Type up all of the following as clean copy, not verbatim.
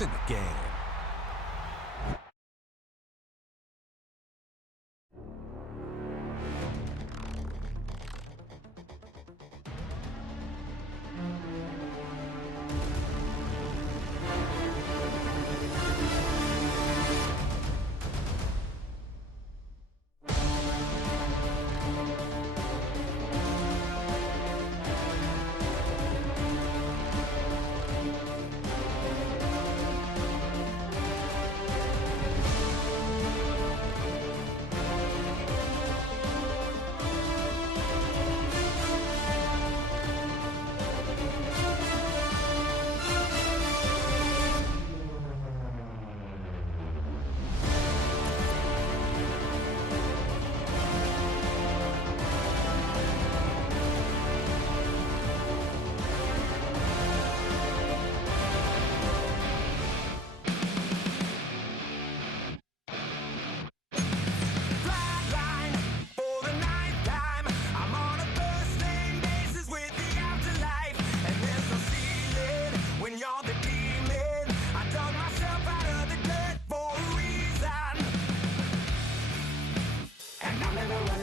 It's in the game.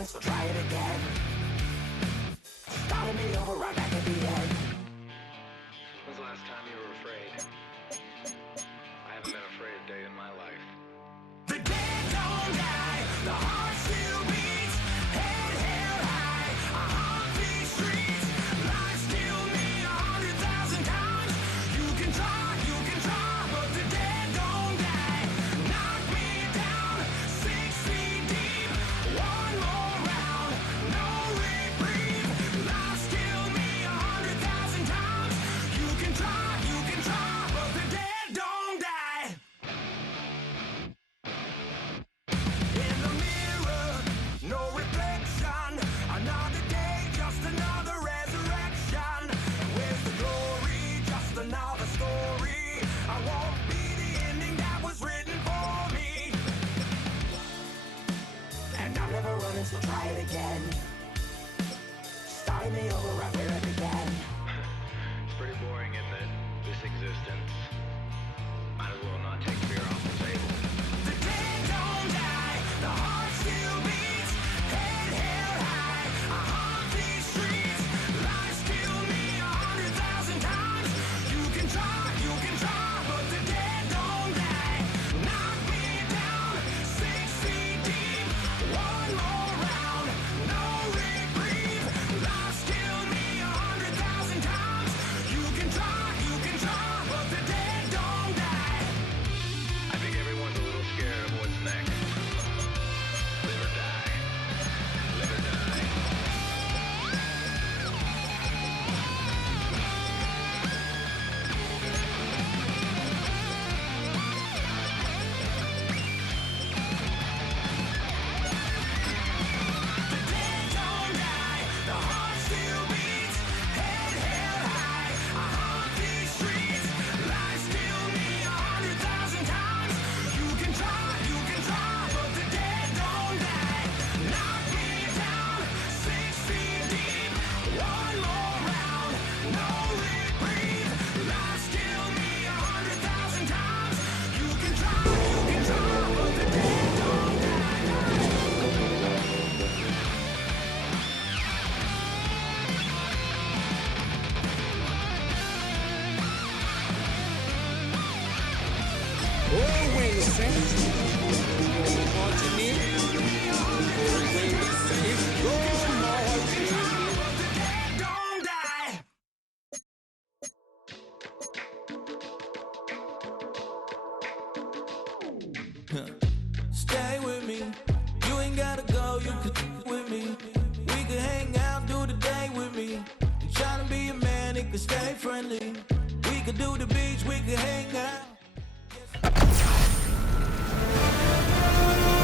So try it again. Starting me over right back at the end. When's the last time you were afraid? I haven't been afraid a day in my life. The dead don't die, the heart still beats, head held high, I haunt these streets, life still me 100,000 times. You can try, but the dead don't die. Knock me down 6 feet deep, one more round, no reprieve. Life still me 100,000 times. You can try, but the dead don't die. In the mirror, no reflection. Another day, just another resurrection. Where's the glory? Just another story. I won't be the ending that was written for me. And I'm never running, so try it again. Starting me over right where it began. It's pretty boring, isn't it? This existence. Might as well not take fear off the table. The dead don't die, the heart still beats, head held high, I haunt these streets, life still me 100,000 times. You can try, but the dead don't die. Knock me down 6 feet deep, one more round, no reprieve. Life still me 100,000 times. You can try, but the dead don't die. I think everyone's a little scared of what's next. Live or die. Live or die. The dead don't die, the heart still beats, head held high, I haunt these streets, life still me 100,000 times. You can try, but the dead don't die. Knock me down 6 feet deep, one more round, no reprieve. Life still me 100,000 times. You can try, but the dead don't die. Don't die. Stay with me. You ain't gotta go, you can with me. We can hang out, do the day with me. You tryna be a man, it can stay friendly. We could do the beach, we could hang out.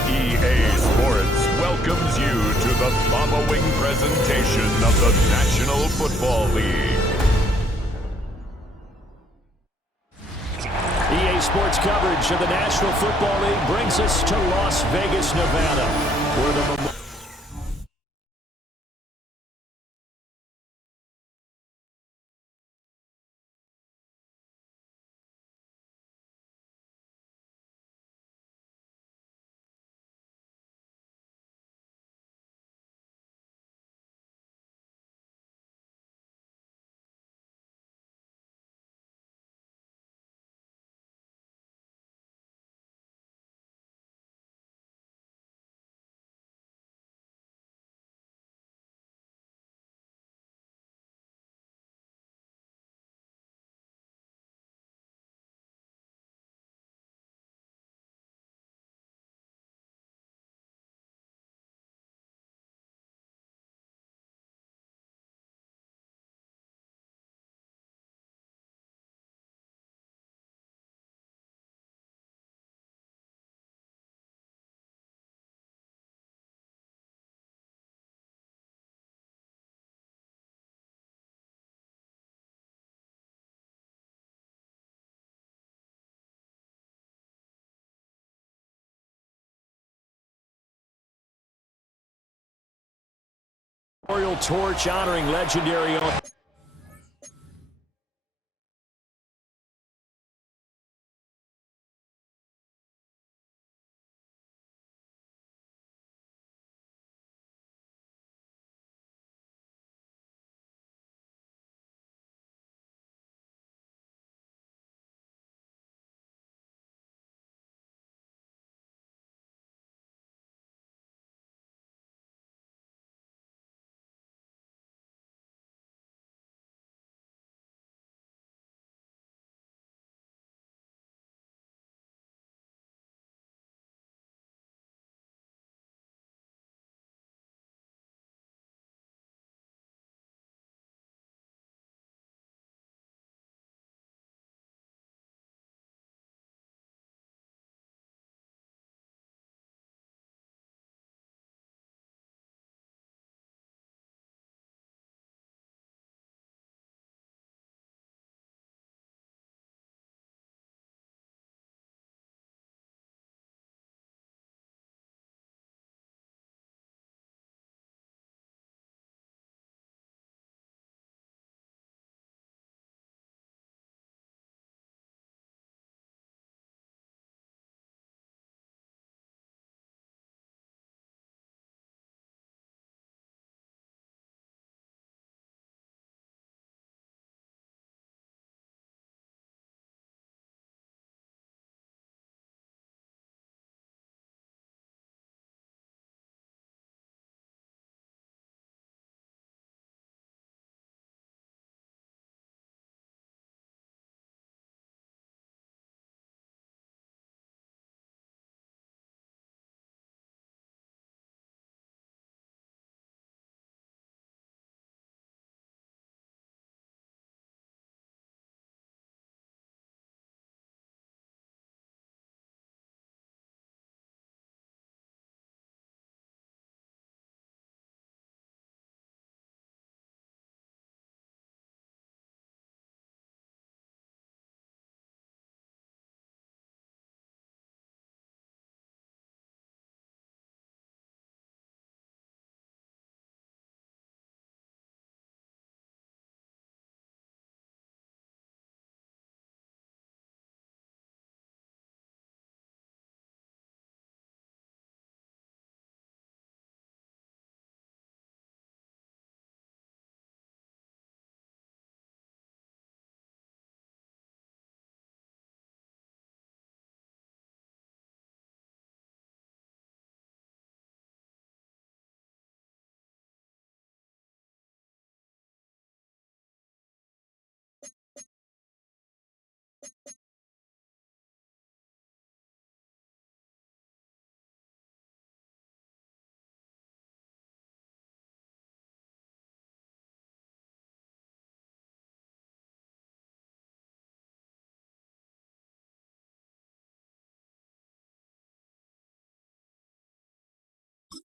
EA Sports welcomes you to the following presentation of the National Football League. EA Sports coverage of the National Football League brings us to Las Vegas, Nevada, where the Memorial torch honoring legendary owner.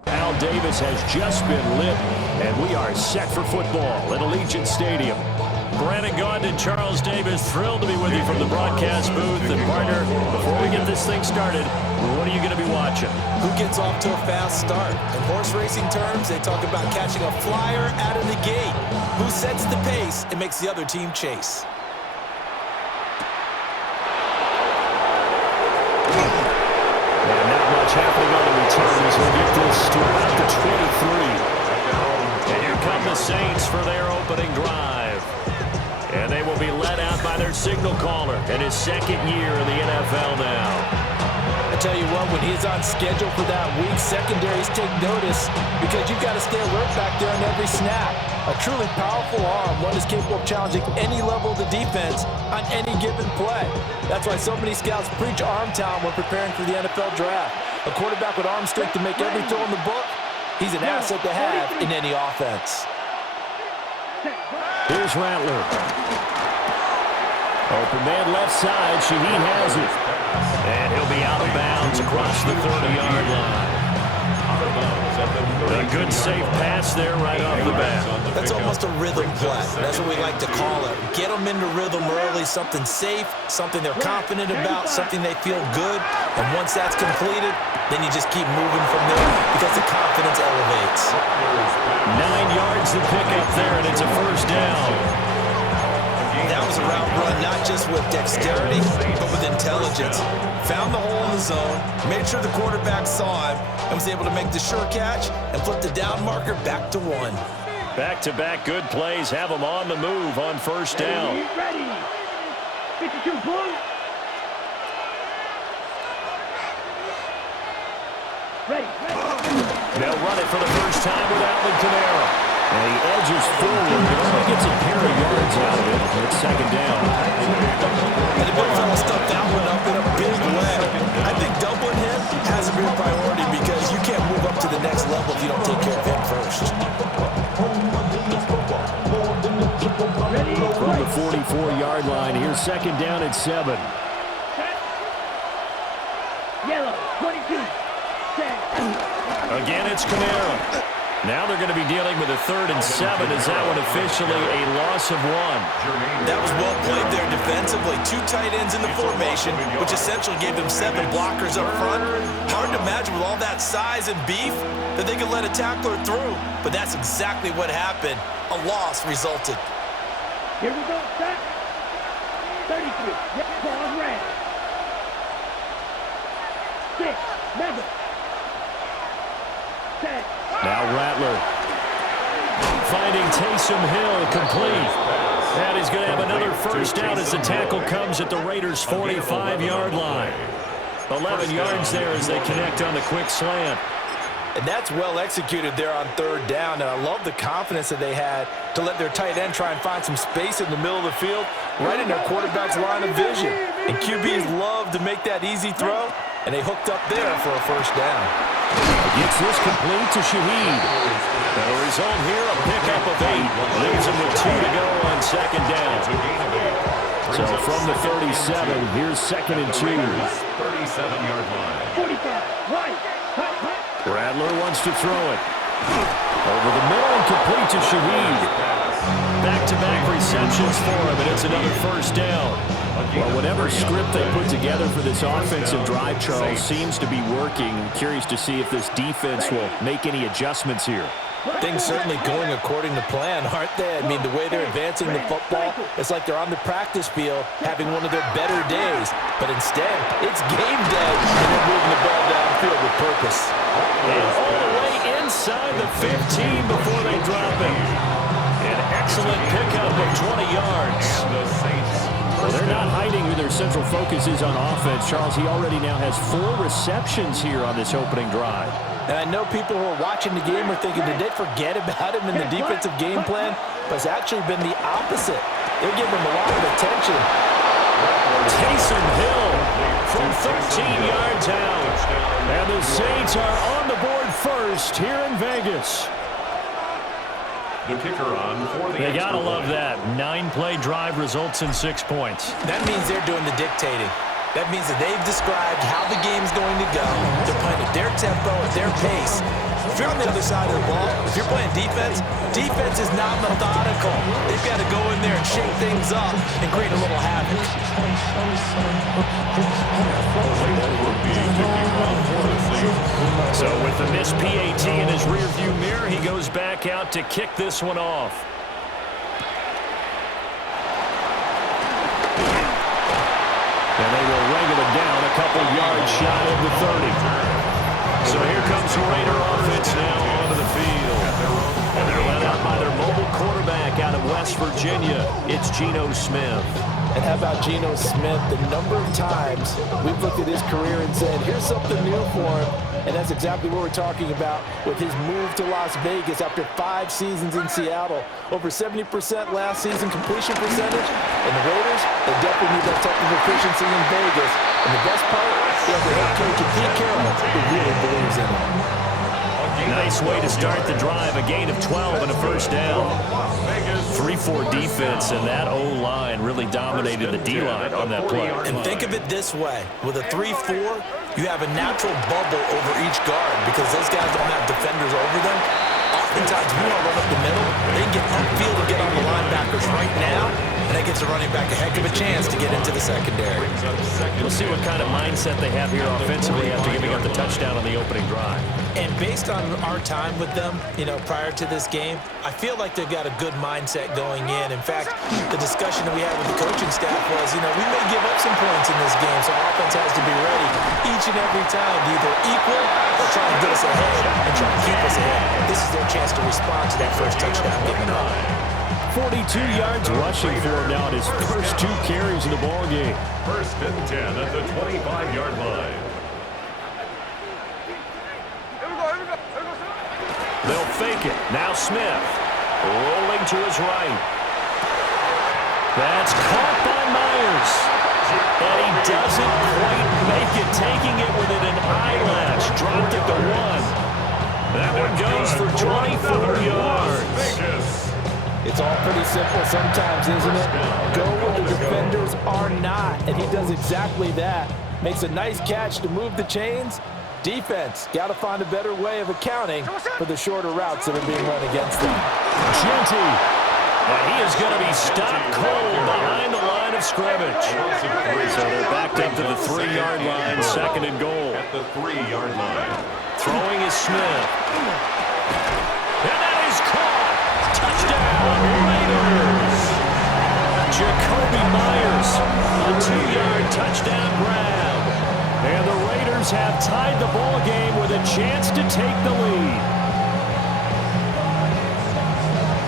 Al Davis has just been lit, and we are set for football at Allegiant Stadium. Brandon Gaudin and Charles Davis, thrilled to be with you from the broadcast booth. And partner, before we get this thing started, what are you going to be watching? Who gets off to a fast start? In horse racing terms, they talk about catching a flyer out of the gate. Who sets the pace and makes the other team chase? And not much happening on the returns. We'll get this to about the 23. And here come the Saints for their opening drive. And they will be led out by their signal caller in his second year in the NFL now. I tell you what, when he's on schedule for that week, secondaries take notice because you've got to stay alert back there on every snap. A truly powerful arm, one is capable of challenging any level of the defense on any given play. That's why so many scouts preach arm talent when preparing for the NFL draft. A quarterback with arm strength to make every throw in the book, he's an asset to have in any offense. Here's Rattler. Open man left side. Shaheen has it. And he'll be out of bounds across the 30-yard line. A good safe pass there right off the bat. That's almost a rhythm play. That's what we like to call it. Get them into rhythm early, something safe, something they're confident about, something they feel good. And once that's completed, then you just keep moving from there because the confidence elevates. 9 yards to pick up there, and it's a first down. That was a route run, not just with dexterity, but with intelligence. Found the hole in the zone, made sure the quarterback saw him, and was able to make the sure catch and flip the down marker back to 1. Back-to-back good plays have them on the move on first down. Ready. 52 blue. Ready. They'll run it for the first time with Alvin Kamara. And he edges forward, but only gets a pair of yards out of it. It's second down. And the big fella stuffed that one up in a big way. I think doubling him has to be a priority because you can't move up to the next level if you don't take care of him first. From the 44-yard line, here's second down at 7. Yellow. 22. Again, it's Kamara. Now they're going to be dealing with a 3rd and 7. Is that one officially a loss of 1? That was well played there defensively. 2 tight ends in the formation, which essentially gave them 7 blockers up front. Hard to imagine with all that size and beef that they could let a tackler through. But that's exactly what happened. A loss resulted. Here we go. Set. 33. Yep, pause red. 6. Mega. 10. Now Rattler finding Taysom Hill complete. And he's going to have another first down as the tackle comes at the Raiders' 45-yard line. 11 yards there as they connect on the quick slant. And that's well executed there on 3rd down. And I love the confidence that they had to let their tight end try and find some space in the middle of the field, right in their quarterback's line of vision. And QBs love to make that easy throw, and they hooked up there for a first down. Gets this complete to Shaheed. The result here, a pickup of 8. Leaves him with 2 to go on second down. So from the 37, here's second and 2. 37-yard line. 45. Right. Rattler wants to throw it. Over the middle and complete to Shaheed. Back-to-back receptions for him, and it's another first down. Well, whatever script they put together for this offensive drive, Charles, seems to be working. I'm curious to see if this defense will make any adjustments here. Things certainly going according to plan, aren't they? I mean, the way they're advancing the football, it's like they're on the practice field having one of their better days. But instead, it's game day, and they're moving the ball downfield with purpose. And all the way inside the 15 before they drop it. An excellent pickup of 20 yards. Well, they're not hiding who their central focus is on offense. Charles, he already now has 4 receptions here on this opening drive. And I know people who are watching the game are thinking, did they forget about him in the defensive game plan? But it's actually been the opposite. They're giving him a lot of attention. Taysom Hill from 13 yards out. And the Saints are on the board first here in Vegas. The kicker on for the They got to love that. 9-play drive results in 6 points. That means they're doing the dictating. That means that they've described how the game's going to go. They're playing at their tempo, at their pace. If you're on the other side of the ball, if you're playing defense, defense is not methodical. They've got to go in there and shake things up and create a little havoc. So with the missed PAT in his rearview mirror, he goes back out to kick this one off. And they will wrangle it down a couple yards shy of the 30. So here comes the Raider offense now onto the field. And they're led out by their mobile quarterback out of West Virginia. It's Geno Smith. And how about Geno Smith? The number of times we've looked at his career and said, here's something new for him. And that's exactly what we're talking about with his move to Las Vegas after 5 seasons in Seattle. Over 70% last season completion percentage. And the Raiders, they definitely need that type of efficiency in Vegas. And the best part, he has a head coach, Pete Carroll, who really believes in him. Nice way to start the drive. A gain of 12 and a first down. 3-4 defense, and that O-line really dominated the D-line on that play. And think of it this way. With a 3-4, you have a natural bubble over each guard because those guys don't have defenders over them. Oftentimes, if you want to run up the middle, they can get upfield and get on the linebackers right now, and that gives the running back a heck of a chance to get into the secondary. We'll see what kind of mindset they have here offensively after giving up the touchdown on the opening drive. And based on our time with them, prior to this game, I feel like they've got a good mindset going in. In fact, the discussion that we had with the coaching staff was, we may give up some points in this game, so our offense has to be ready each and every time to either equal or try and get us ahead and try and keep us ahead. This is their chance to respond to that first touchdown given up. 42 yards rushing for him now at his first 2 carries in the ballgame. First and 10 at the 25-yard line. They'll fake it. Now Smith rolling to his right. That's caught by Myers. And he doesn't quite make it, taking it within an eyelash. Dropped it to 1. That one goes for 24 yards. It's all pretty simple sometimes, isn't it? Go where the defenders are not, and he does exactly that. Makes a nice catch to move the chains. Defense, got to find a better way of accounting for the shorter routes that are being run against them. Genty, and he is going to be stopped cold behind the line of scrimmage. So they're backed up to the 3-yard line, second and goal. At the 3-yard line. Throwing is Smith. And that is caught. Touchdown, Raiders. Jacoby Myers, a 2-yard touchdown grab. And the Raiders have tied the ball game with a chance to take the lead.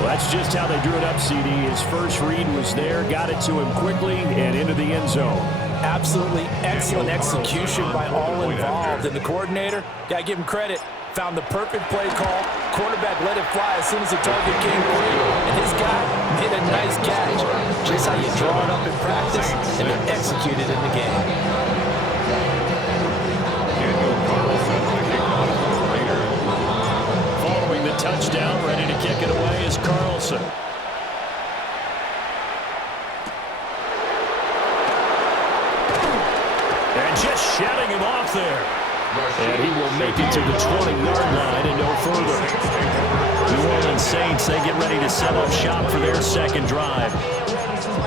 Well, that's just how they drew it up, CD. His first read was there, got it to him quickly, and into the end zone. Absolutely excellent execution by all involved. And the coordinator, got to give him credit, found the perfect play call. Quarterback let it fly as soon as the target came free. And this guy hit a nice catch. Just how you draw it up in practice and then execute it in the game. Following the touchdown, ready to kick it away is Carlson. And just shutting him off there. And he will make it to the 20-yard line and no further. New Orleans Saints, they get ready to set up shop for their second drive.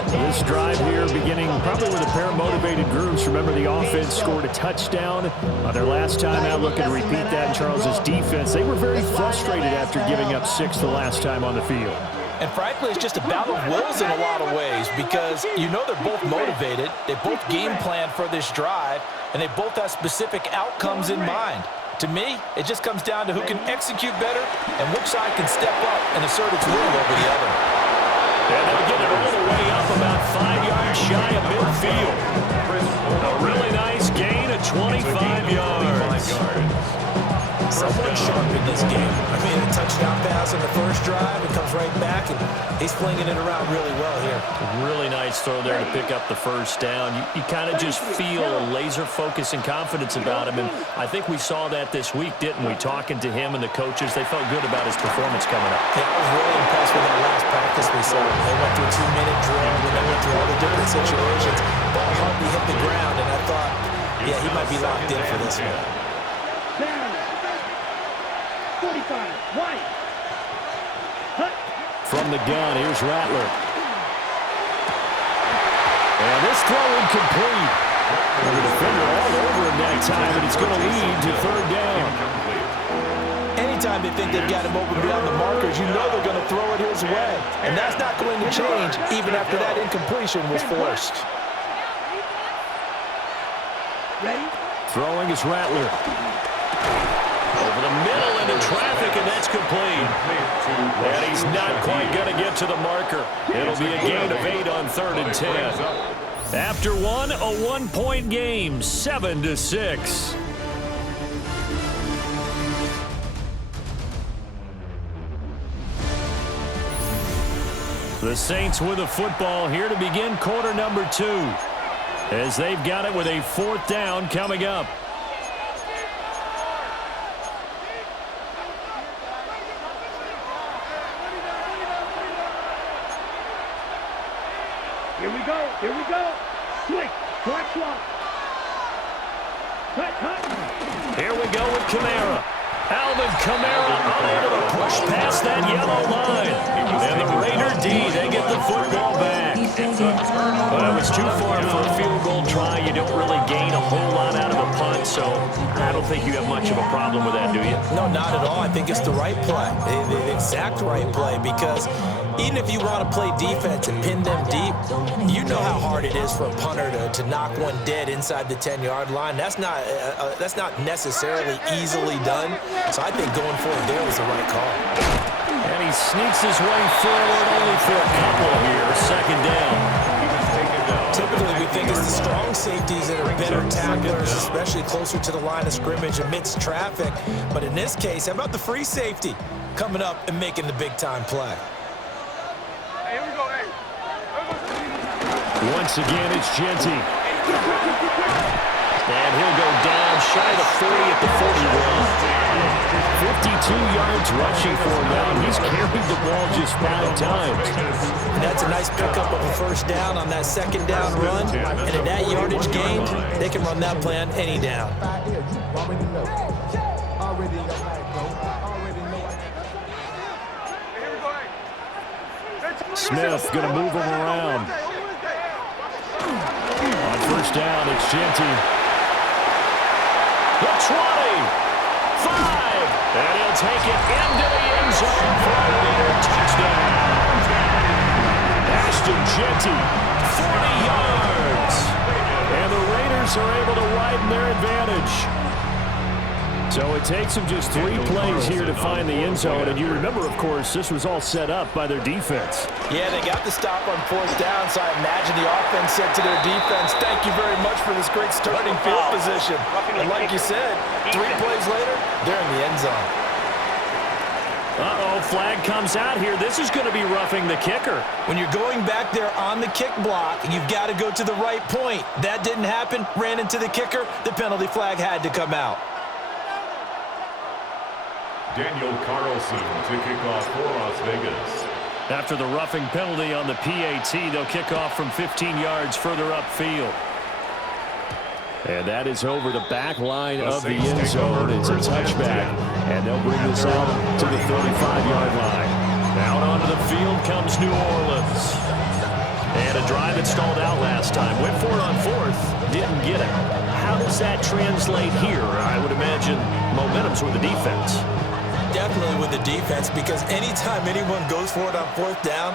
This drive here beginning probably with a pair of motivated groups. Remember, the offense scored a touchdown on their last time out, looking to repeat that in Charles's defense. They were very frustrated after giving up 6 the last time on the field. And frankly, it's just a battle of wills in a lot of ways because they're both motivated. They both game plan for this drive, and they both have specific outcomes in mind. To me, it just comes down to who can execute better and which side can step up and assert its will over the other. And they'll get it all the way up about 5 yards shy of midfield. A really nice gain of 25 yards. Someone sharp in this game. A touchdown pass on the first drive. It comes right back, and he's flinging it around really well here. Really nice throw there to pick up the first down. You kind of just feel a laser focus and confidence about him, and I think we saw that this week, didn't we? Talking to him and the coaches, they felt good about his performance coming up. Yeah, I was really impressed with that last practice we saw. They went through a 2-minute drill, and they went through all the different situations. Ball hardly hit the ground, and I thought, yeah, he might be locked in for this one. 45, White. From the gun, here's Rattler. And this throw incomplete. And the defender all over him that time, and it's going to lead to third down. Anytime they think they've got him open beyond the markers, they're going to throw it his way. And that's not going to change even after that incompletion was forced. Ready? Throwing is Rattler. Over the middle into traffic, and that's complete. And he's not quite going to get to the marker. It'll be a gain of 8 on 3rd and 10. After one, a 1-point game, 7-6. The Saints with a football here to begin quarter number 2, as they've got it with a 4th down coming up. Here we go. Here we go. Swing. Black swap. Cut, cut. Here we go with Kamara. Alvin Kamara unable to push past that yellow line. And the Raider D, they get the football back. Well, it was too far for a field goal try. You don't really gain a whole lot out of a punt, so I don't think you have much of a problem with that, do you? No, not at all. I think it's the right play, the exact right play, because even if you want to play defense and pin them deep, you know how hard it is for a punter to knock one dead inside the 10-yard line. That's not necessarily easily done. So I think going forward there was the right call. And he sneaks his way forward only for a couple here. Second down. Typically, we think it's the strong safeties that are better tacklers, especially closer to the line of scrimmage amidst traffic. But in this case, how about the free safety coming up and making the big-time play? Hey, here we go, hey. Once again, it's Genty. And he'll go down shy of the 40 at the 41. 52 yards rushing for him now, and he's carried the ball just 5 times. And that's a nice pickup of a first down on that second down run. And at that yardage gained, they can run that play on any down. Smith going to move him around. On first down, it's Genty. The 20, 5, and he'll take it into the end zone for a Raider touchdown. Ashton Genty, 40 yards, and the Raiders are able to widen their advantage. So it takes them just 3 plays here to find the end zone, and you remember, of course, this was all set up by their defense. Yeah, they got the stop on fourth down, so I imagine the offense said to their defense, thank you very much for this great starting field position. And like you said, 3 plays later, they're in the end zone. Uh-oh, flag comes out here. This is going to be roughing the kicker. When you're going back there on the kick block, you've got to go to the right point. That didn't happen, ran into the kicker, the penalty flag had to come out. Daniel Carlson to kick off for Las Vegas. After the roughing penalty on the PAT, they'll kick off from 15 yards further upfield. And that is over the back line of the end zone. It's a touchback, and they'll bring this out to the 35-yard line. Out onto the field comes New Orleans. And a drive that stalled out last time. Went for it on fourth, didn't get it. How does that translate here? I would imagine momentum's with the defense. Definitely with the defense, because anytime anyone goes for it on fourth down,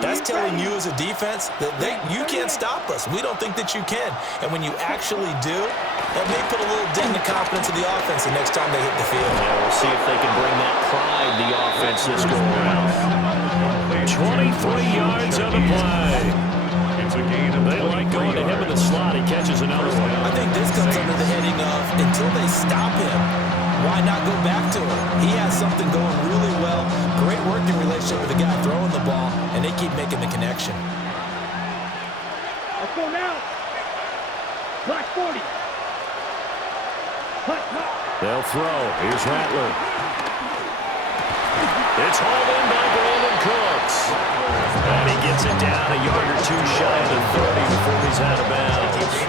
that's telling you as a defense that you can't stop us. We don't think that you can. And when you actually do, that may put a little dent in the confidence of the offense the next time they hit the field. Yeah, we'll see if they can bring that pride, the offense, this go around. 23 yards on the play. They like going to him in the slot. He catches another one. I think this comes under the heading of, until they stop him, why not go back to him? He has something going really well. Great working relationship with the guy throwing the ball, and they keep making the connection. Let's go now. Black 40. Hut, hut. They'll throw. Here's Rattler. It's hauled in by Brandon Cooks. And he gets it down a yard or 2 shy of the 30 before he's out of bounds.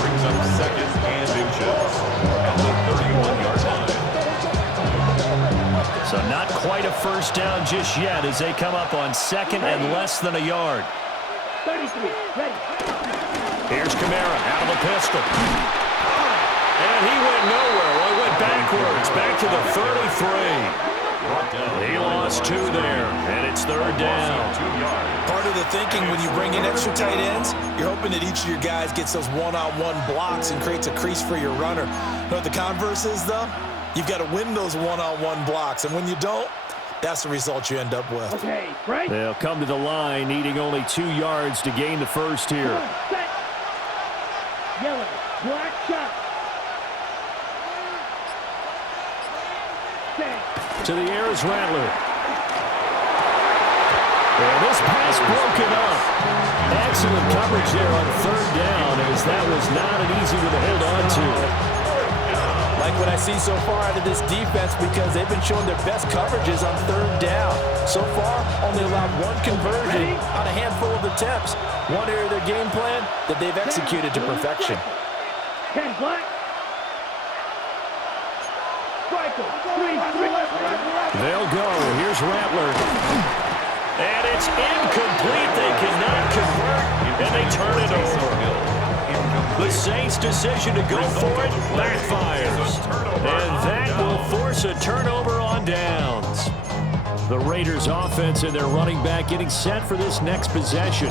Brings up second and inches at the 31-yard line. So not quite a first down just yet as they come up on second and less than a yard. 33. Ready. Here's Kamara out of the pistol. And he went nowhere. Well, he went backwards, back to the 33. He lost 2 there, and it's third down. Part of the thinking when you bring in extra tight ends, you're hoping that each of your guys gets those one-on-one blocks and creates a crease for your runner. You know what the converse is, though? You've got to win those one-on-one blocks, and when you don't, that's the result you end up with. Okay, right. They'll come to the line, needing only 2 yards to gain the first here. Set. Yellow. Black shot. Set. To the air is Rattler. And this pass broken up. Excellent coverage there on third down, as that was not an easy one to hold on to. like what I see so far out of this defense because they've been showing their best coverages on third down. So far, only allowed one conversion on a handful of attempts. One area of their game plan that they've executed to perfection. 10 black. Striker. 3. They'll go. Here's Rattler. And it's incomplete. They cannot convert, and they turn it over. The Saints' decision to go for it backfires. And that will force a turnover on downs. The Raiders' offense and their running back getting set for this next possession.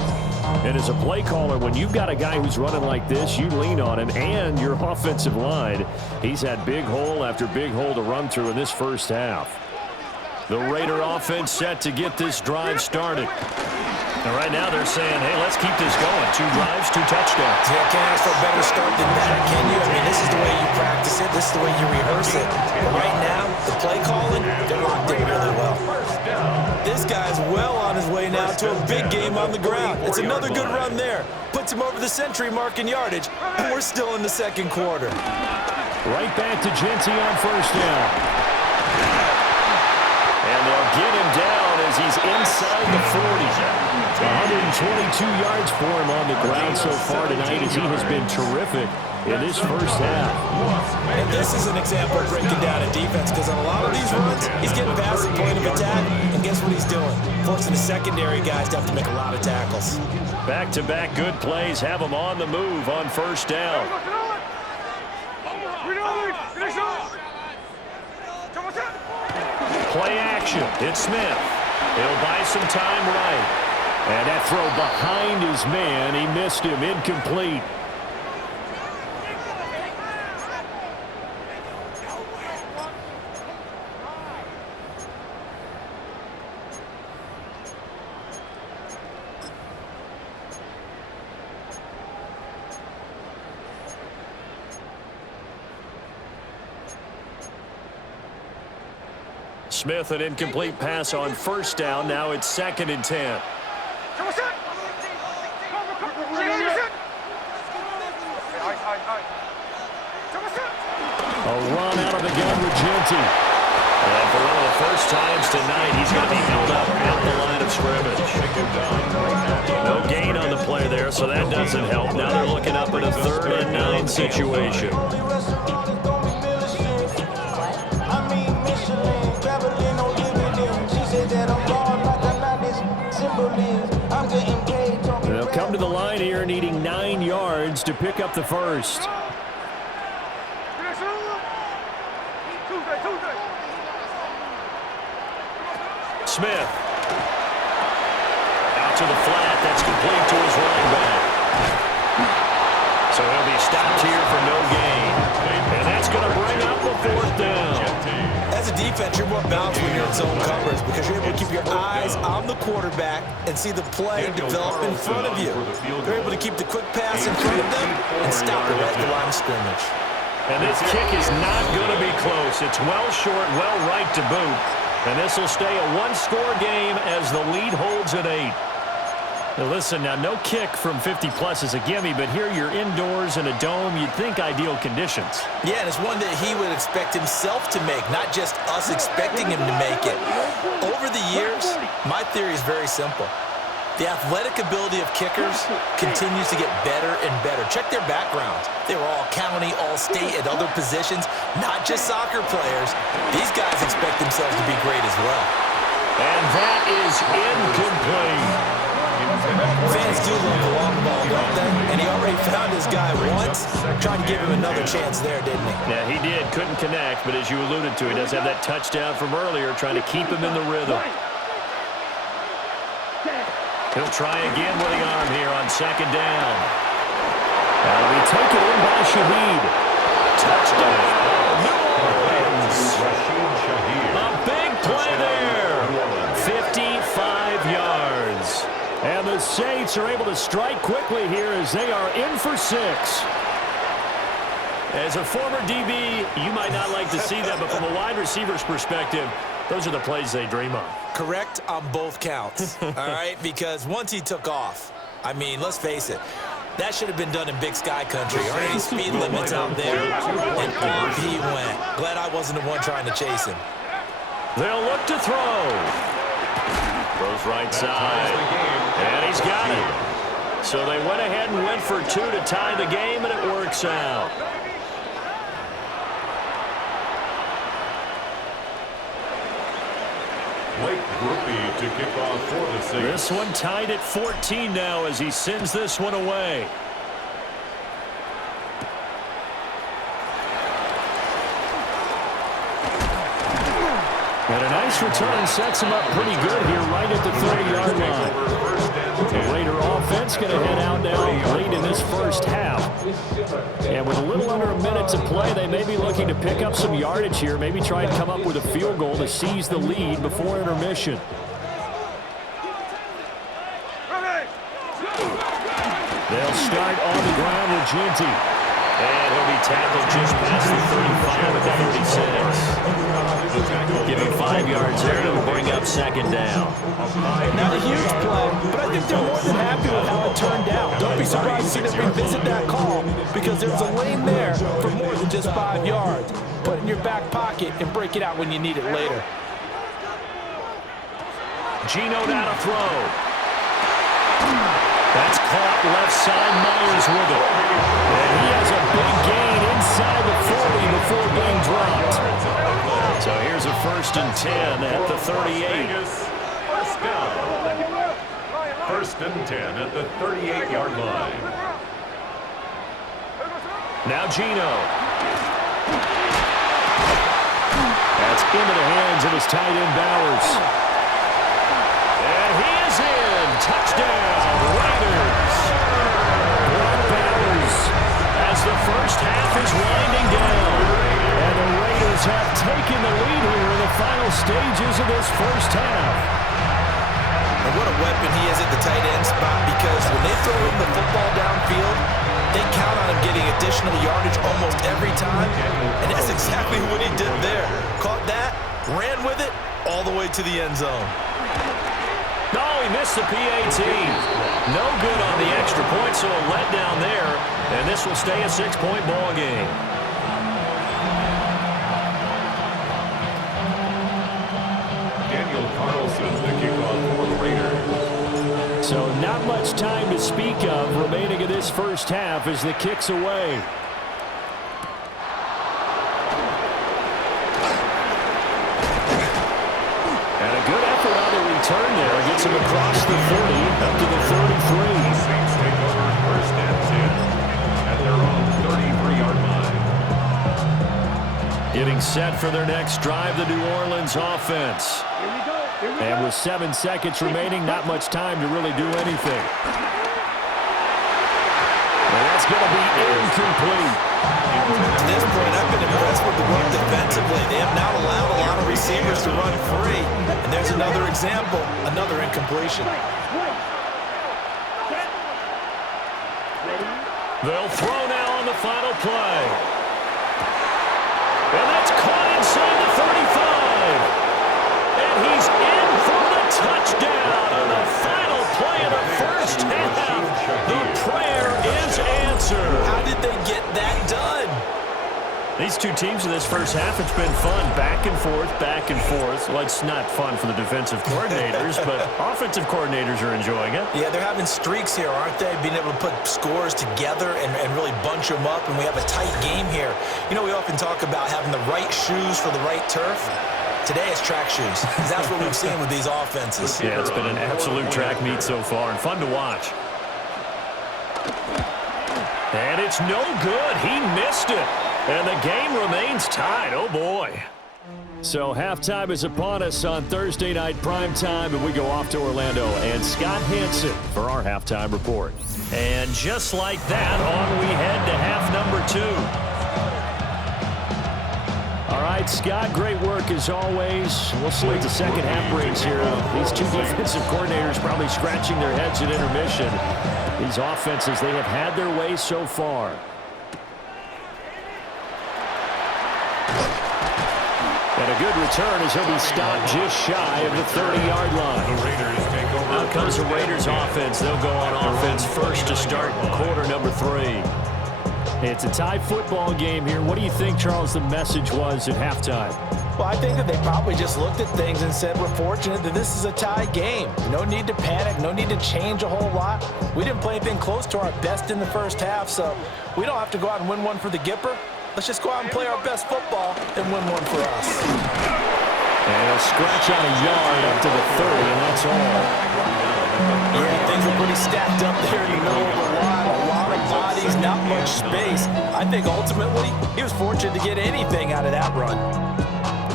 And as a play caller, when you've got a guy who's running like this, you lean on him and your offensive line. He's had big hole after big hole to run through in this first half. The Raider offense set to get this drive started. And right now they're saying, hey, let's keep this going. 2 drives, 2 touchdowns. Yeah, can't ask for a better start than that, can you? I mean, this is the way you practice it. This is the way you rehearse it. But right now, the play calling, they're locked in really well. This guy's well on his way now to a big game on the ground. It's another good run there. Puts him over the century mark in yardage, and we're still in the second quarter. Right back to Genty on first down. And they'll get him down as he's inside the 40. 122 yards for him on the ground so far tonight as he has been terrific in this first half. And this is an example of breaking down a defense because on a lot of these runs, he's getting past the point of attack, and guess what he's doing? Forcing the secondary guys to have to make a lot of tackles. Back-to-back good plays have him on the move on first down. Play action. It's Smith. He'll buy some time right. And that throw behind his man. He missed him. Incomplete. Smith, an incomplete pass on first down. Now it's 2nd and 10. A run out of the gun with Genty. And for one of the first times tonight, he's going to be held up at the line of scrimmage. No gain on the play there, so that doesn't help. Now they're looking up at a 3rd and 9 situation. They'll come to the line here needing 9 yards to pick up the first. Smith. Out to the flat. That's complete to his running back. So he'll be stopped here for no gain. And that's going to bring up the 4th down. As a defense, you're more balanced when you're in zone coverage because you're able to keep your eyes on the quarterback and see the play develop in front of you. You're able to keep the quick pass in front of them and stop it at the line of scrimmage. And this kick is not going to be close. It's well short, well right to boot. And this will stay a 1-score game as the lead holds at 8. Now listen, now no kick from 50-plus is a gimme, but here you're indoors in a dome. You'd think ideal conditions. Yeah, and it's one that he would expect himself to make, not just us expecting him to make it. Over the years, my theory is very simple. The athletic ability of kickers continues to get better and better. Check their backgrounds. They were all county, all state, at other positions, not just soccer players. These guys expect themselves to be great as well. And that is incomplete. Fans do love the long ball, don't they? And he already found his guy once. Tried to give him another chance there, didn't he? Yeah, he did. Couldn't connect, but as you alluded to, he does have that touchdown from earlier, trying to keep him in the rhythm. He'll try again with the arm here on 2nd down. That'll be taken in by Shaheed. Touchdown. A big play there. 55 yards. And the Saints are able to strike quickly here as they are in for 6. As a former DB, you might not like to see that, but from a wide receiver's perspective, those are the plays they dream of. Correct on both counts, all right? Because once he took off, I mean, let's face it, That should have been done in Big Sky country. Aren't any speed limits out there? And off he went. Glad I wasn't the one trying to chase him. They'll look to throw. Throws right side. And he's got it. So they went ahead and went for 2 to tie the game, and it works out. Blake Grupe to kick off for the Saints. This one tied at 14 now as he sends this one away. And a nice return sets him up pretty good here right at the 30-yard line. The Raider offense going to head out now late in this first half. And with a little under a minute to play, they may be looking to pick up some yardage here, maybe try and come up with a field goal to seize the lead before intermission. They'll start on the ground with Ginty. And he'll be tackled just past the 35 at the 36. Give him 5 yards there, and it'll bring up second down. Not a huge play, but I think they're more than happy with how it turned out. Don't be surprised to see them revisit that call because there's a lane there for more than just 5 yards. Put it in your back pocket and break it out when you need it later. Geno down to throw. That's caught left side. Myers with it. And he has a big gain inside the 40 before being dropped. So here's a 1st and 10 at the 38. First down. 1st and 10 at the 38-yard line. Now Geno. That's into the hands of his tight end Bowers. And he is in. Touchdown, Raiders. Brock Bowers as the first half is winding down. And the Raiders have taken the lead here in the final stages of this first half. And what a weapon he is at the tight end spot because when they throw him the football downfield, they count on him getting additional yardage almost every time. And that's exactly what he did there. Caught that, ran with it, all the way to the end zone. No, he missed the PAT. No good on the extra point, so a letdown there. And this will stay a 6-point ball game. Daniel Carlson to kick off for the Raiders. So not much time to speak of remaining in this first half as the kick's away. And a good effort on the return there. Gets him across the 30 up to the 33. Saints take over 1st and 10 at their own 33-yard line. Getting set for their next drive, the New Orleans offense. And with 7 seconds remaining, not much time to really do anything. And that's going to be incomplete. To this point, I've been impressed with the work defensively. They have now allowed a lot of receivers to run free. And there's another example, another incompletion. They'll throw now on the final play. And that's caught inside the 35. And he's in for the touchdown on the final play of the first half. The prayer is answered. How did they get that done? These two teams in this first half, it's been fun. Back and forth, back and forth. Well, it's not fun for the defensive coordinators, but offensive coordinators are enjoying it. Yeah, they're having streaks here, aren't they? Being able to put scores together and really bunch them up, and we have a tight game here. You know, we often talk about having the right shoes for the right turf. Today it's track shoes, because that's what we've seen with these offenses. Yeah, it's been an absolute track meet so far, and fun to watch. And it's no good. He missed it. And the game remains tied. Oh, boy. So halftime is upon us on Thursday night primetime, and we go off to Orlando. And Scott Hansen for our halftime report. And just like that, on we head to half number 2. All right, Scott, great work as always. We'll see what the second half brings here. These two defensive coordinators probably scratching their heads at intermission. These offenses, they have had their way so far. And a good return as he'll be stopped just shy of the 30-yard line. The Raiders take over. comes the Raiders offense. They'll go on offense first to start quarter number 3. It's a tie football game here. What do you think, Charles, the message was at halftime? Well, I think that they probably just looked at things and said, we're fortunate that this is a tie game. No need to panic, no need to change a whole lot. We didn't play anything close to our best in the first half, so we don't have to go out and win one for the Gipper. Let's just go out and play our best football and win one for us. And he'll scratch out a yard up to the 30, and that's all. Yeah, things were pretty stacked up there in the middle of the line. A lot of bodies, not much space. I think ultimately he was fortunate to get anything out of that run.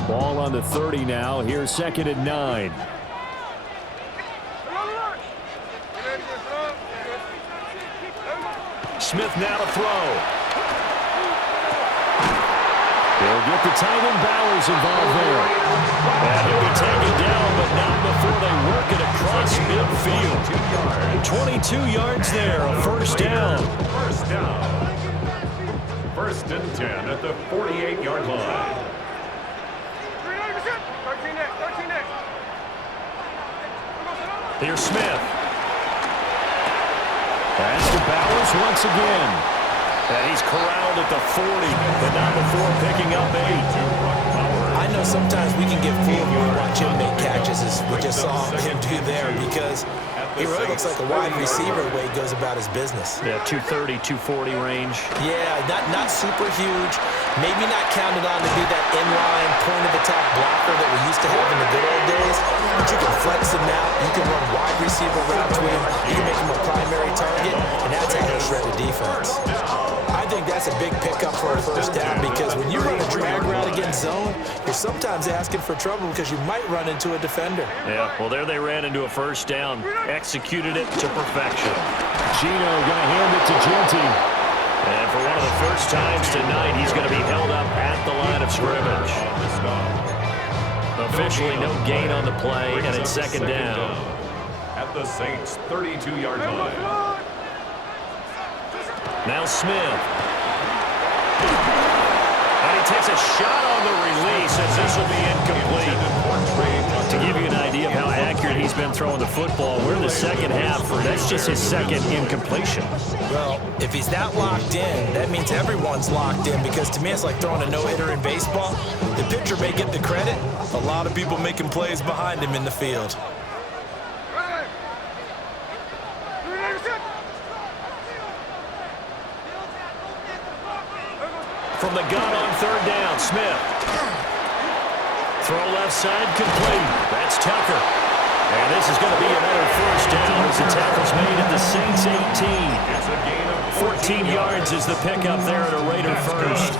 Ball on the 30 now. Here's 2nd and 9. Smith now to throw. They'll get the tight end Bowers involved there. And he'll be taken down, but not before they work it across midfield. 22 yards there, a first down. First down. 1st and 10 at the 48-yard line. Here's Smith. Pass to Bowers once again. And he's corralled at the 40, but not before picking up 8. I know sometimes we can get fooled when we watch him make catches, as we just saw him do there, because he really looks like a wide receiver the way he goes about his business. Yeah, 230, 240 range. Yeah, not super huge. Maybe not counted on to be that inline point-of-attack blocker that we used to have in the good old days. But you can flex him out. You can run wide receiver route to him. You can make him a primary target, and that's how he'll shred a defense. I think that's a big pickup for a first down, because when you run a drag route against zone, you're sometimes asking for trouble because you might run into a defender. Yeah, well, there they ran into a first down. Executed it to perfection. Gino going to hand it to Genty. And for one of the first times tonight, he's going to be held up at the line of scrimmage. Officially no gain on the play, and it's 2nd down. At the Saints' 32-yard line. Now Smith. And he takes a shot on the release, as this will be incomplete. To give you an idea of how accurate he's been throwing the football, we're in the second half. That's just his 2nd incompletion. Well, if he's that locked in, that means everyone's locked in, because to me it's like throwing a no-hitter in baseball. The pitcher may get the credit. A lot of people making plays behind him in the field. From the gun on 3rd down, Smith. Throw left side, complete. That's Tucker. And this is going to be another first down as the tackle's made at the Saints 18. 14 yards is the pickup there at a Raider first.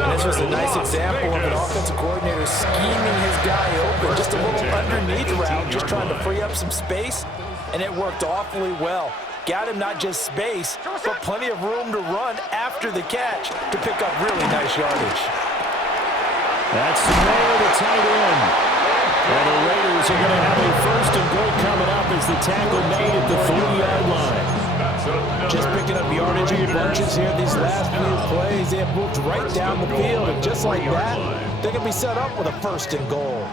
And this was a nice example of an offensive coordinator scheming his guy open. Just a little underneath route, just trying to free up some space, and it worked awfully well. Got him not just space, but plenty of room to run after the catch to pick up really nice yardage. That's the Mayor, the tight end. And the Raiders are going to have a 1st and goal coming up as the tackle made at the 40-yard line. Just picking up yardage in bunches here these last few plays. They have moved right down the field, and just like that, they're going to be set up with a 1st and goal.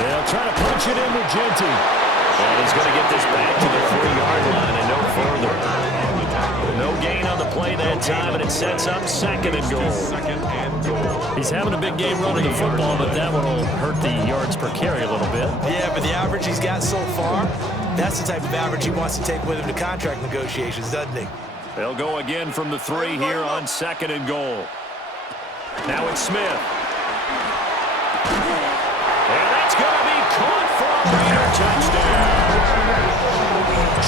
They'll try to punch it in with Genty. And he's going to get this back to the 3-yard line and no further. No gain on the play that time, and it sets up 2nd and goal. He's having a big game running the football, but that one will hurt the yards per carry a little bit. Yeah, but the average he's got so far, that's the type of average he wants to take with him to contract negotiations, doesn't he? They'll go again from the 3 here on 2nd and goal. Now it's Smith. And that's going to be caught for a Raider touchdown.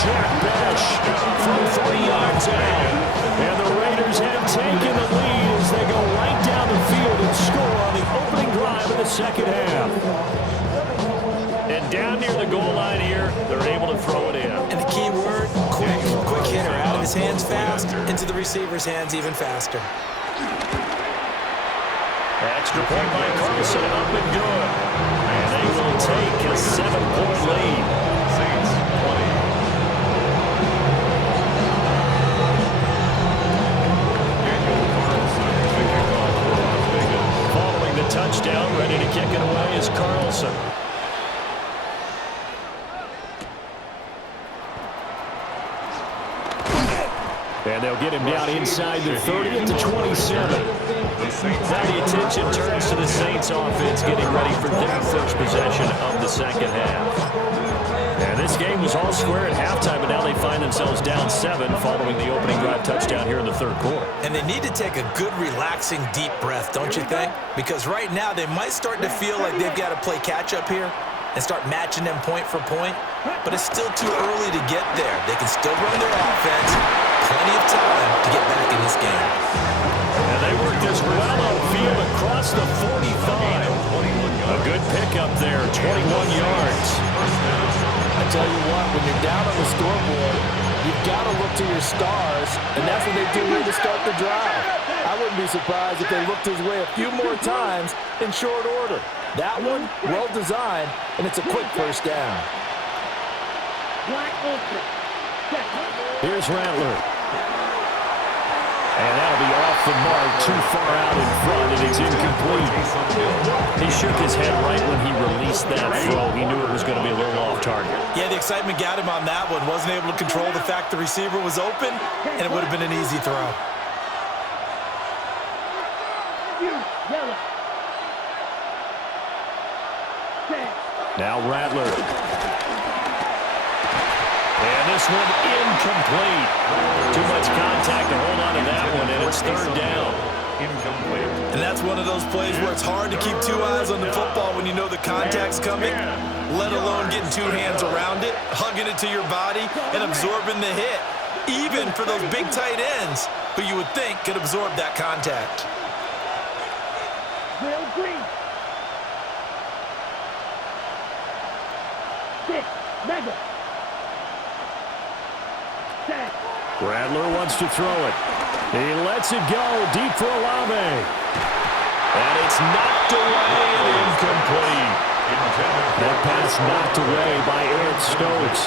Jack Bash from 3 yards out. And the Raiders have taken the lead as they go right down the field and score on the opening drive of the 2nd half. And down near the goal line here, they're able to throw it in. And the key word, quick hitter. Out of his hands fast, into the receiver's hands even faster. Extra point by Carlson, up and good. And they will take a 7-point lead. Saints 20. Following the touchdown, ready to kick And they'll get him down inside the 30 at the 27. Now the attention turns to the Saints offense getting ready for their first possession of the second half. And this game was all square at halftime, but now they find themselves down 7 following the opening drive touchdown here in the third quarter. And they need to take a good, relaxing, deep breath, don't you think? Because right now they might start to feel like they've got to play catch-up here and start matching them point for point. But it's still too early to get there. They can still run their offense. Plenty of time to get back in this game. And they work this well upfield across the 45. A good pickup there, 21 yards. I tell you what, when you're down on the scoreboard, you've got to look to your stars, and that's what they do here to start the drive. I wouldn't be surprised if they looked his way a few more times in short order. That one, well designed, and it's a quick first down. Here's Rattler. And that'll be off the mark, too far out in front, and it's incomplete. He shook his head right when he released that throw. He knew it was going to be a little off target. Yeah, the excitement got him on that one. Wasn't able to control the fact the receiver was open, and it would have been an easy throw. Now Rattler. And this one incomplete. Too much contact to hold on to that one, and it's third down. And that's one of those plays where it's hard to keep two eyes on the football when you know the contact's coming, let alone getting two hands around it, hugging it to your body, and absorbing the hit, even for those big tight ends who you would think could absorb that contact. Will Green. 6, Mega. Set. Rattler wants to throw it. He lets it go deep for Olave. And it's knocked away and incomplete. That pass knocked away by Eric Stokes.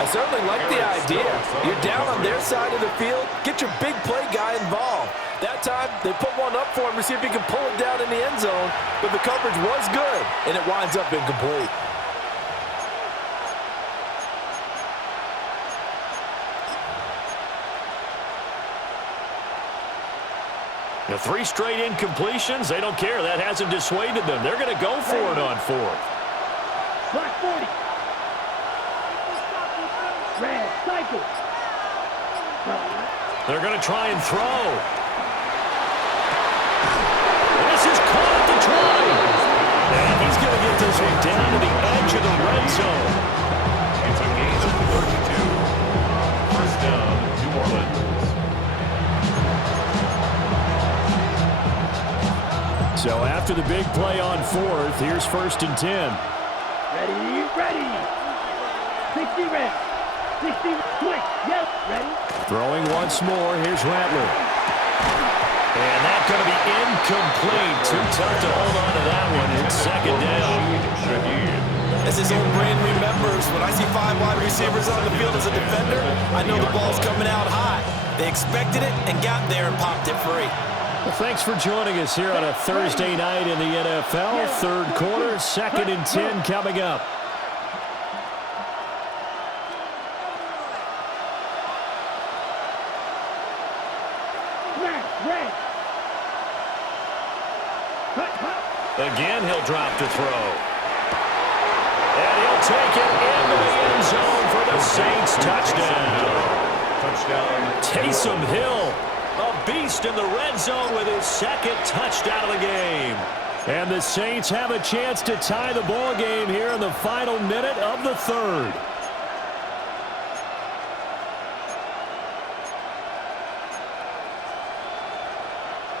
I certainly like the idea. You're down on their side of the field. Get your big play guy involved. That time, they put one up for him to see if he can pull it down in the end zone. But the coverage was good, and it winds up incomplete. The 3 straight incompletions, they don't care. That hasn't dissuaded them. They're going to go for it on 4th. Black 40. Red cycle. They're going to try and throw. This is caught at the 20. And he's going to get this one down to the edge of the red zone. It's a gain of 32. First down, New Orleans. So after the big play on 4th, here's 1st and 10. Ready, ready. 60 red. 60 quick. Yep, ready. Throwing once more, here's Rattler. And that's going to be incomplete. Too tough to hold on to that one. It's second down. As his old brain remembers, when I see 5 wide receivers on the field as a defender, I know the ball's coming out high. They expected it and got there and popped it free. Well, thanks for joining us here on a Thursday night in the NFL. Third quarter, 2nd and 10 coming up. Again, he'll drop to throw. And he'll take it into the end zone for the Saints touchdown. Taysom Hill, a beast in the red zone with his 2nd touchdown of the game. And the Saints have a chance to tie the ball game here in the final minute of the 3rd.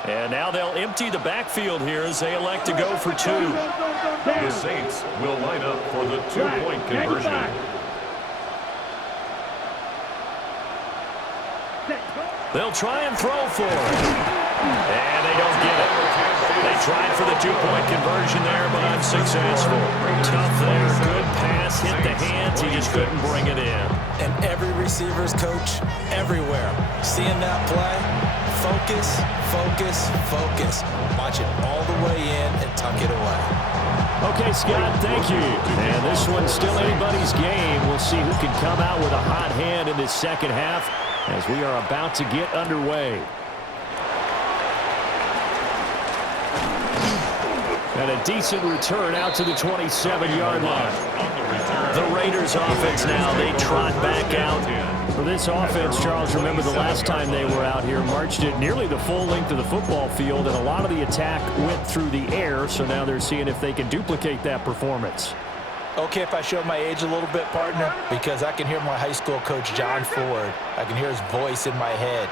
And now they'll empty the backfield here as they elect to go for 2. The Saints will line up for the 2-point conversion. They'll try and throw for it. And they don't get it. They tried for the 2-point conversion there, but unsuccessful. Tough there. Good pass. Hit the hands. He just couldn't bring it in. And every receiver's coach everywhere, seeing that play, focus, focus, focus. Watch it all the way in and tuck it away. Okay, Scott, thank you. And this one's still anybody's game. We'll see who can come out with a hot hand in this second half as we are about to get underway. And a decent return out to the 27-yard line. The Raiders offense now, they trot back out. For this offense, Charles, remember the last time they were out here, marched it nearly the full length of the football field, and a lot of the attack went through the air, so now they're seeing if they can duplicate that performance. Okay, if I show my age a little bit, partner, because I can hear my high school coach, John Ford. I can hear his voice in my head.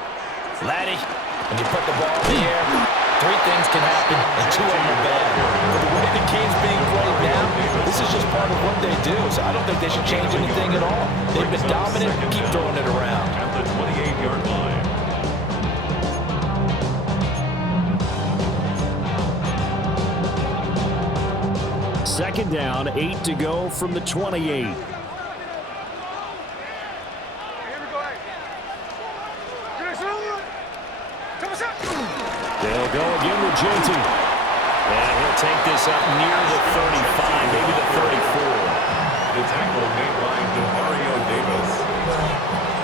Laddie, when you put the ball in the air, 3 things can happen, and 2 of them are bad. But the way the game's being played now, this is just part of what they do, so I don't think they should change anything at all. They've been dominant, keep throwing it around. At the 28-yard line. Second down, 8 to go from the 28. They'll go again with Genty. And he'll take this up near the 35, maybe the 34. The tackle made by Mario Davis.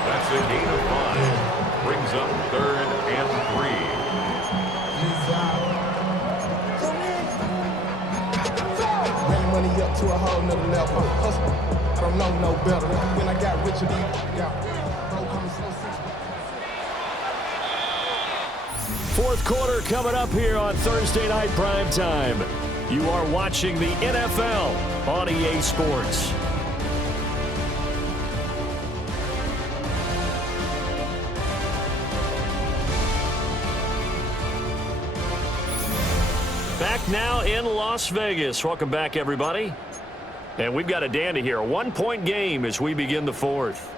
That's a gain of 5. Brings up 3rd and 3. Ran money up to a whole nother level. I don't know no better. When I got richer, Fourth quarter coming up here on Thursday Night Primetime. You are watching the NFL on EA Sports. Back now in Las Vegas. Welcome back, everybody. And we've got a dandy here. A 1-point game as we begin the fourth.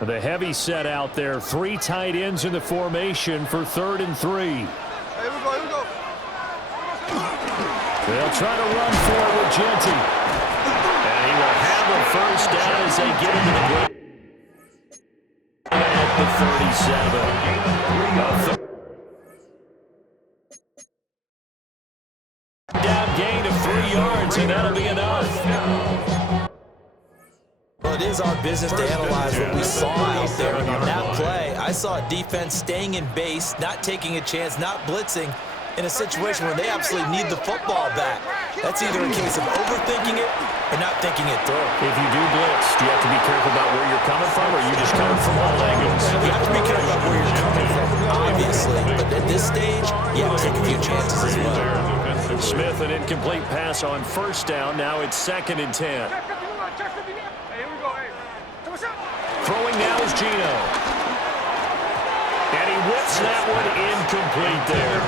The heavy set out there. 3 tight ends in the formation for 3rd and 3. Here we go. They'll try to run forward with Genty. And he will have a first down as they get into the ground at the 37. Down gain of 3 yards, and that'll be enough. Well, it is our business to analyze what we saw out there. And on that play, I saw a defense staying in base, not taking a chance, not blitzing in a situation where they absolutely need the football back. That's either a case of overthinking it or not thinking it through. If you do blitz, do you have to be careful about where you're coming from, or are you just coming from all angles? You have to be careful about where you're coming from, obviously. But at this stage, you have to take a few chances as well. Smith, an incomplete pass on first down. Now it's 2nd and 10. Throwing now is Gino. And he whips that one incomplete there.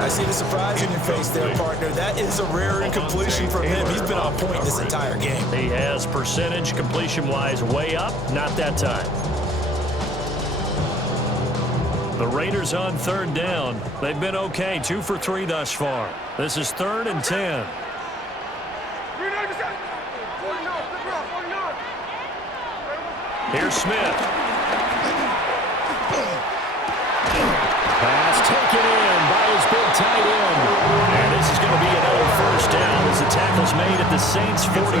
I see the surprise in your face there, partner. That is a rare incompletion from him. He's been on point this entire game. He has percentage completion-wise way up. Not that time. The Raiders on 3rd down. They've been okay. 2 for 3 thus far. This is 3rd and 10. Here's Smith. Pass taken in by his big tight end. And this is going to be another first down as the tackle's made at the Saints' 43.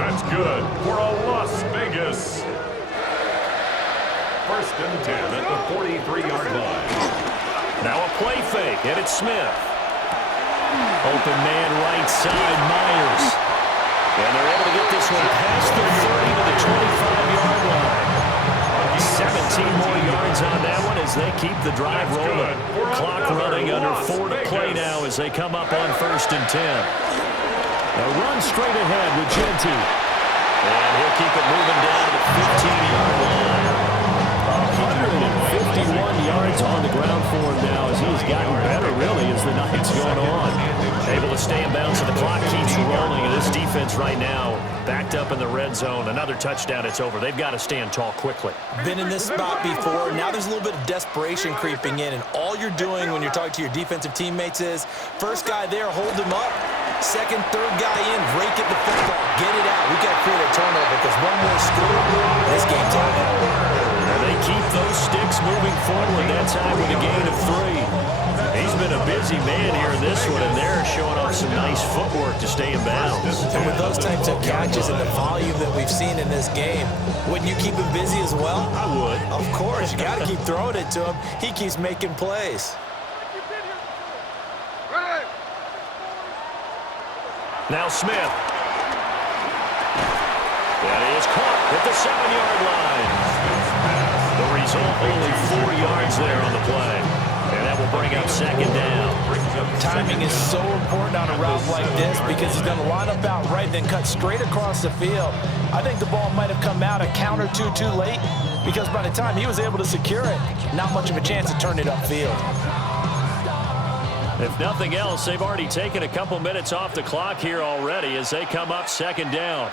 That's good for a Las Vegas. 1st and 10 at the 43-yard line. Now a play fake, and it's Smith. Open man right side, Myers. And they're able to get this one past the 30 to the 25-yard line. 17 more yards on that one as they keep the drive rolling. Clock running under 4 to play now as they come up on 1st and 10. A run straight ahead with Genty. And he'll keep it moving down to the 15-yard line. 151 yards on the ground for him now as he's gotten better, really, as the night's going on. Able to stay in bounds, and the clock keeps rolling. And this defense right now backed up in the red zone. Another touchdown, it's over. They've got to stand tall quickly. Been in this spot before. Now there's a little bit of desperation creeping in, and all you're doing when you're talking to your defensive teammates is first guy there, hold him up. Second, third guy in, rake at the football. Get it out. We've got to create a turnover because one more score, this game's over. And they keep those sticks moving forward, that time with a gain of 3. He's been a busy man here in this one, and they're showing off some nice footwork to stay in bounds. And with those types of catches and the volume that we've seen in this game, wouldn't you keep him busy as well? I would. Of course. You got to keep throwing it to him. He keeps making plays. Now Smith. That is caught at the 7-yard line. The result, only 4 yards there on the play. And that will bring up second down. Timing is so important on a route like this because he's going to line up out right, then cut straight across the field. I think the ball might have come out a count or two too late because by the time he was able to secure it, not much of a chance to turn it upfield. If nothing else, they've already taken a couple minutes off the clock here already as they come up second down.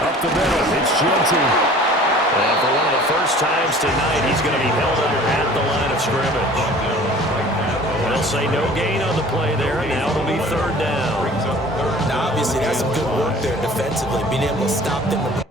Up the middle, it's Genty. And for one of the first times tonight, he's going to be held up at the line of scrimmage. They'll say no gain on the play there, and now it'll be third down. Now, obviously, that's some good work there defensively, being able to stop them.